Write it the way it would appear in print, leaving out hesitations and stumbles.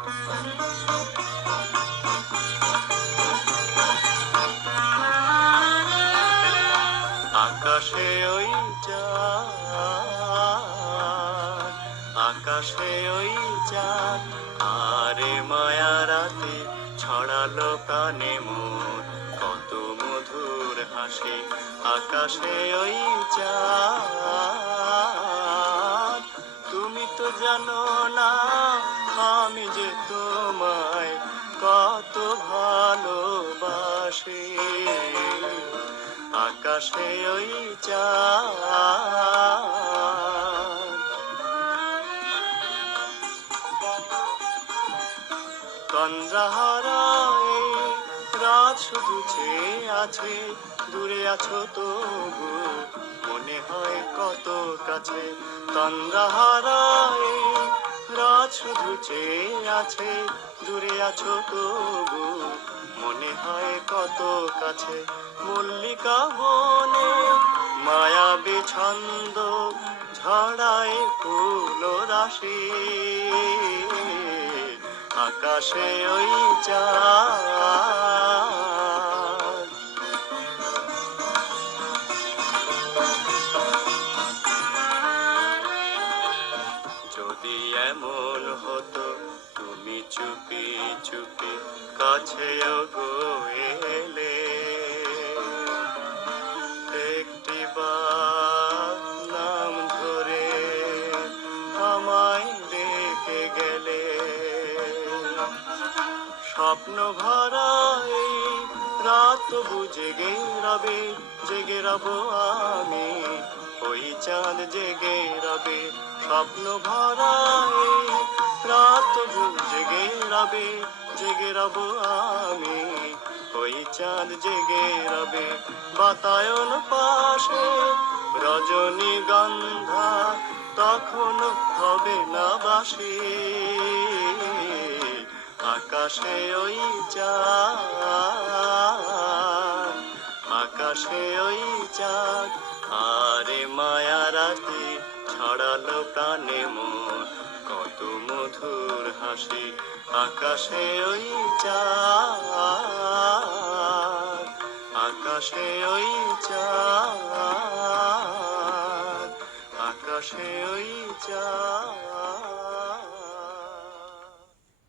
আকাশে ওই চাঁদ, আকাশে ওই চাঁদ, আরে মায়া রাতে ছড়ালো প্রাণে মোর কত মধুর হাসি। আকাশে ওই চাঁদ, তুমি তো জানো না আমি যে তোমায় কত ভালোবাসি। আকাশে ওই চাঁদ, তন্দ্রাহারা এই রাত শুধু চেয়ে আছে, দূরে আছো তবু মনে হয় কত কাছে। তন্দ্রাহারা এই রাত শুধু চেয়ে আছে, দূরে আছো তবু মনে হয় কত কাছে। মল্লিকা বনে মায়াবী ছন্দ ঝড়ায় ফুল রাশি। আকাশে ওই চাঁদ, যদি এমন হতো তুমি চুপি চুপি কাছে ওগো এলে, একটিবার নাম ধরে আমায় ডেকে গেলে, স্বপ্ন ভরা এই রাত জেগে রবে, জেগে রব আমি ওই চাঁদ জেগে রবে। স্বপ্ন ভরা এই রাত জেগে রবে, জেগে রব আমি ওই চাঁদ জেগে রবে। বাতায়ন পাশে রজনীগন্ধা তখন হবে না বাসি। আকাশে ওই চাঁদ, আকাশে ওই চাঁদ, আরে মায়া রাতে ছড়ালো প্রাণে মোর কত মধুর হাসি। আকাশে ওই চাঁদ, আকাশে ওই চাঁদ, আকাশে ওই চাঁদ।